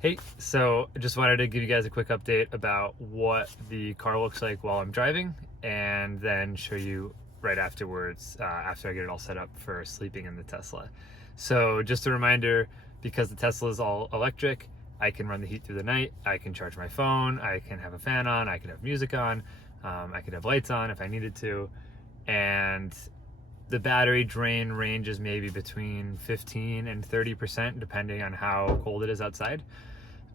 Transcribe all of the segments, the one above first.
Hey, so I just wanted to give you guys a quick update about what the car looks like while I'm driving, and then show you right afterwards, after I get it all set up for sleeping in the Tesla. So just a reminder, because the Tesla is all electric, I can run the heat through the night, I can charge my phone, I can have a fan on, I can have music on, I could have lights on if I needed to, and the battery drain ranges maybe between 15 and 30% depending on how cold it is outside.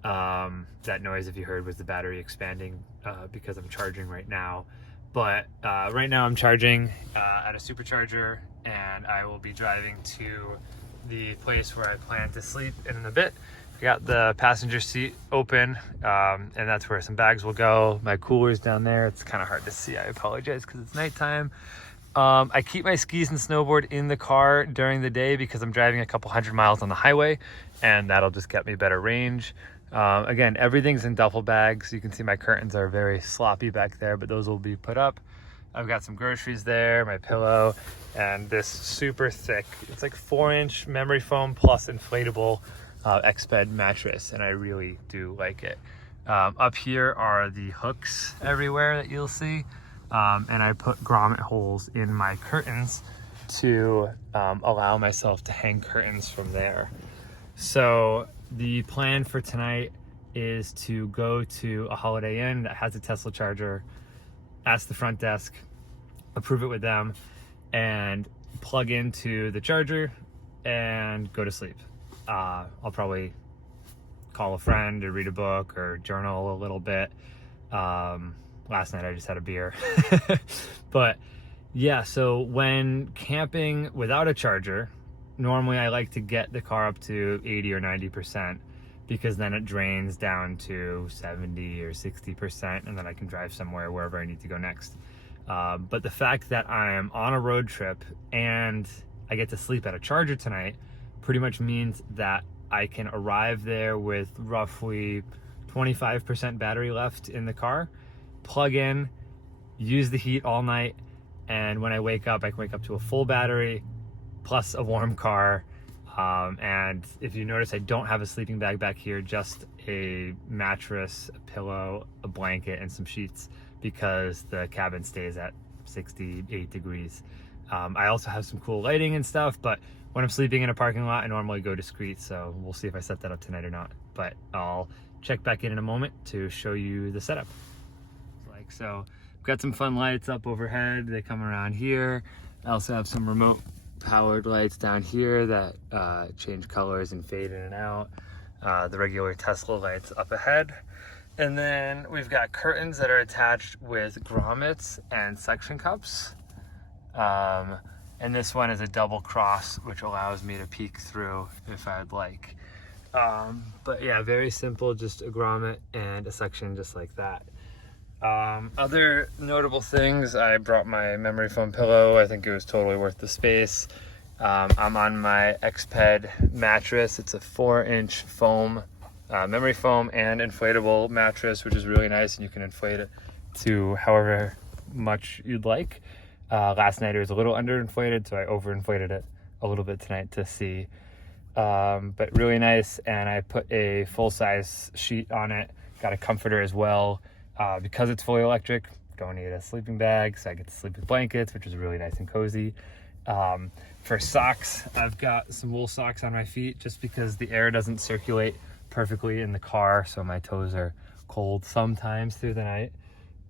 That noise, if you heard, was the battery expanding because I'm charging right now. But right now I'm charging at a supercharger, and I will be driving to the place where I plan to sleep in a bit. I got the passenger seat open, and that's where some bags will go. My cooler's down there. It's kind of hard to see. I apologize because it's nighttime. I keep my skis and snowboard in the car during the day because I'm driving a couple hundred miles on the highway, and that'll just get me better range. Again, everything's in duffel bags. You can see my curtains are very sloppy back there, but those will be put up. I've got some groceries there, my pillow, and this super thick, it's like 4-inch memory foam plus inflatable Exped mattress, and I really do like it. Up here are the hooks everywhere that you'll see, and I put grommet holes in my curtains to allow myself to hang curtains from there. So the plan for tonight is to go to a Holiday Inn that has a Tesla charger, ask the front desk, approve it with them, and plug into the charger and go to sleep. I'll probably call a friend or read a book or journal a little bit. Last night I just had a beer. But yeah, so when camping without a charger, normally I like to get the car up to 80 or 90% because then it drains down to 70 or 60%, and then I can drive somewhere wherever I need to go next. But the fact that I'm on a road trip and I get to sleep at a charger tonight pretty much means that I can arrive there with roughly 25% battery left in the car, plug in, use the heat all night, and when I wake up, I can wake up to a full battery plus a warm car. And if you notice, I don't have a sleeping bag back here, just a mattress, a pillow, a blanket, and some sheets because the cabin stays at 68 degrees. I also have some cool lighting and stuff, but when I'm sleeping in a parking lot, I normally go discreet, so we'll see if I set that up tonight or not. But I'll check back in a moment to show you the setup. So I've got some fun lights up overhead. They come around here. I also have some remote powered lights down here that change colors and fade in and out. The regular Tesla lights up ahead. And then we've got curtains that are attached with grommets and suction cups. And this one is a double cross, which allows me to peek through if I'd like. But yeah, very simple, just a grommet and a suction just like that. Other notable things, I brought my memory foam pillow. I think it was totally worth the space. I'm on my Exped mattress. It's a 4-inch foam, memory foam and inflatable mattress, which is really nice, and you can inflate it to however much you'd like. Last night it was a little underinflated, so I overinflated it a little bit tonight to see. But really nice, and I put a full-size sheet on it. Got a comforter as well. Because it's fully electric, don't need a sleeping bag, so I get to sleep with blankets, which is really nice and cozy. For socks, I've got some wool socks on my feet just because the air doesn't circulate perfectly in the car, so my toes are cold sometimes through the night.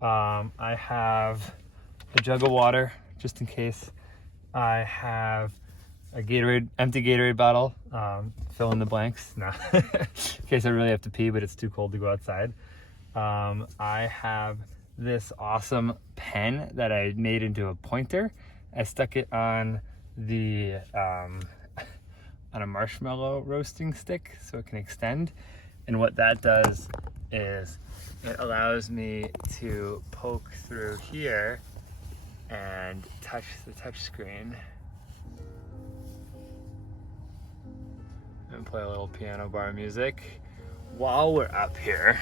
I have a jug of water just in case. I have a empty Gatorade bottle, fill in the blanks, no, in case I really have to pee but it's too cold to go outside. I have this awesome pen that I made into a pointer. I stuck it on the on a marshmallow roasting stick so it can extend, and what that does is it allows me to poke through here and touch the touch screen and play a little piano bar music while we're up here.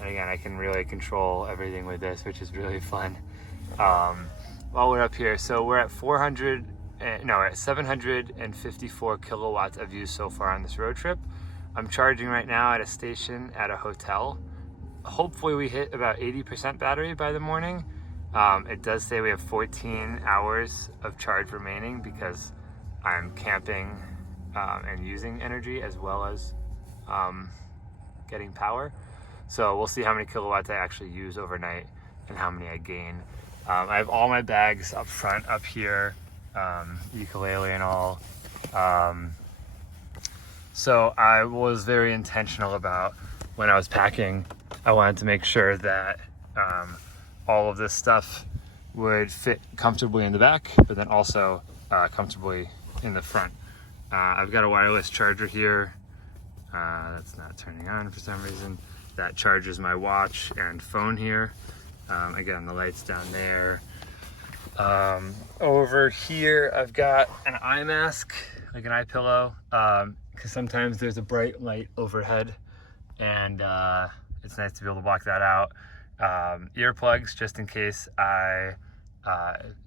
And again, I can really control everything with this, which is really fun. While we're up here, so we're at 754 kilowatts of use so far on this road trip. I'm charging right now at a station at a hotel. Hopefully we hit about 80% battery by the morning. It does say we have 14 hours of charge remaining because I'm camping and using energy as well as getting power. So we'll see how many kilowatts I actually use overnight and how many I gain. I have all my bags up front, up here, ukulele and all. So I was very intentional about when I was packing, I wanted to make sure that all of this stuff would fit comfortably in the back, but then also comfortably in the front. I've got a wireless charger here. That's not turning on for some reason. That charges my watch and phone here. Again, the light's down there. Over here, I've got an eye mask, like an eye pillow, because sometimes there's a bright light overhead, and it's nice to be able to block that out. Earplugs, just in case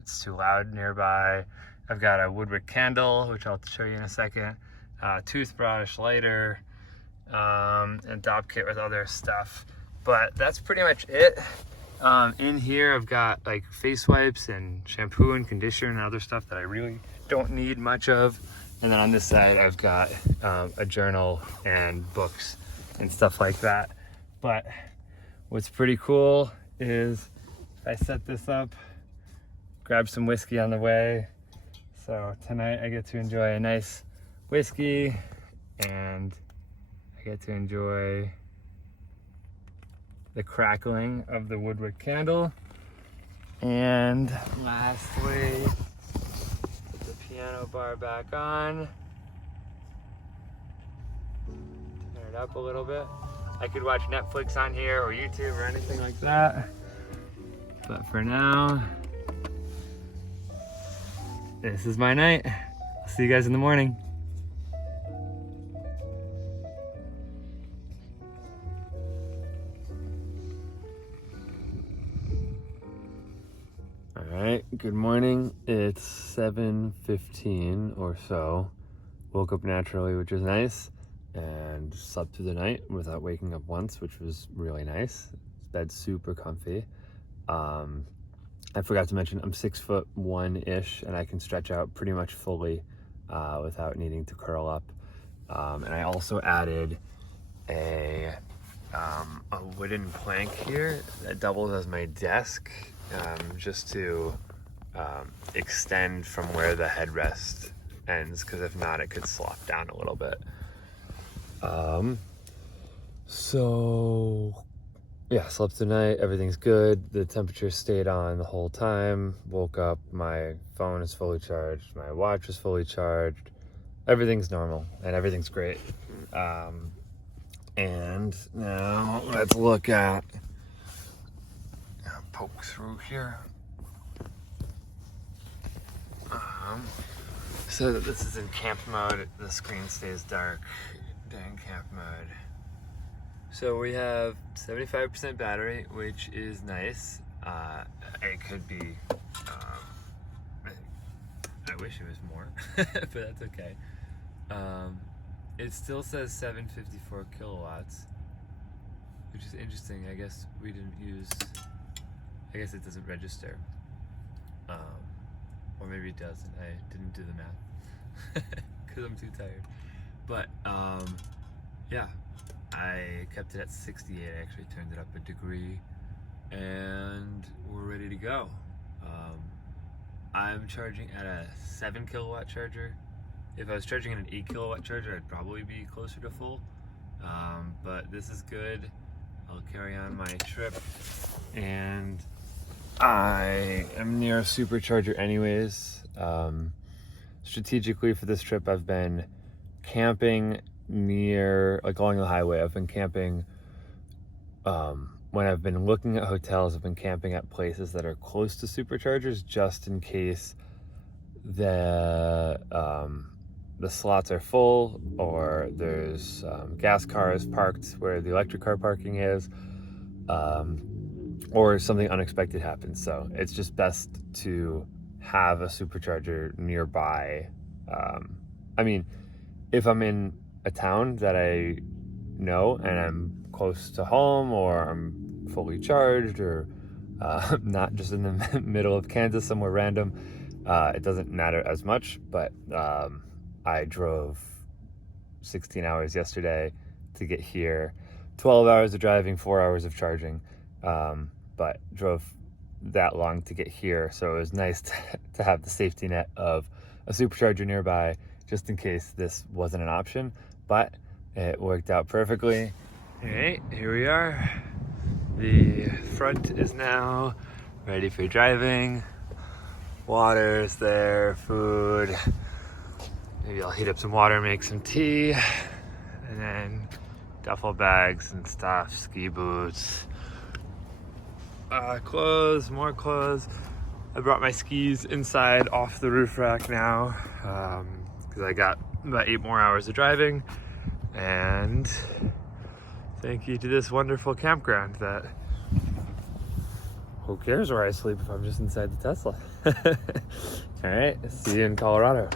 it's too loud nearby. I've got a woodwick candle, which I'll show you in a second. Toothbrush, lighter, and Dopp kit with other stuff. But that's pretty much it. In here, I've got like face wipes and shampoo and conditioner and other stuff that I really don't need much of. And then on this side, I've got a journal and books and stuff like that. But what's pretty cool is if I set this up, grab some whiskey on the way. So tonight I get to enjoy a nice whiskey, and I get to enjoy the crackling of the woodwick candle. And lastly, put the piano bar back on. Turn it up a little bit. I could watch Netflix on here or YouTube or anything like that. But for now, this is my night. I'll see you guys in the morning. Alright, good morning. It's 7:15 or so. Woke up naturally, which is nice, and slept through the night without waking up once, which was really nice. Bed's super comfy. I forgot to mention I'm 6'1" and I can stretch out pretty much fully without needing to curl up. And I also added a wooden plank here that doubles as my desk, just to extend from where the headrest ends, because if not, it could slop down a little bit. So yeah, slept tonight, everything's good. The temperature stayed on the whole time. Woke up, my phone is fully charged, my watch is fully charged. Everything's normal and everything's great. And now let's look at, poke through here. So that this is in camp mode, the screen stays dark during camp mode. So we have 75% battery, which is nice. It could be, I wish it was more, but that's okay. It still says 754 kilowatts, which is interesting. I guess we didn't use, I guess it doesn't register. Or maybe it does, and I didn't do the math because I'm too tired. But yeah, I kept it at 68. I actually turned it up a degree, and we're ready to go. I'm charging at a 7 kilowatt charger. If I was charging at an 8 kilowatt charger, I'd probably be closer to full. But this is good. I'll carry on my trip, and I am near a supercharger anyways. Strategically for this trip, I've been camping near, like along the highway. I've been camping, when I've been looking at hotels, I've been camping at places that are close to superchargers, just in case the slots are full, or there's gas cars parked where the electric car parking is, or something unexpected happens. So it's just best to have a supercharger nearby. I mean, if I'm in a town that I know and I'm close to home, or I'm fully charged, or not just in the middle of Kansas somewhere random, it doesn't matter as much. But I drove 16 hours yesterday to get here, 12 hours of driving, 4 hours of charging, but drove that long to get here, so it was nice to have the safety net of a supercharger nearby just in case this wasn't an option. But it worked out perfectly. All right, here we are. The front is now ready for driving. Water's there, food. Maybe I'll heat up some water, make some tea, and then duffel bags and stuff, ski boots, clothes, more clothes. I brought my skis inside off the roof rack now, because I got about 8 more hours of driving. And thank you to this wonderful campground that, who cares where I sleep if I'm just inside the Tesla. All right, see you in Colorado.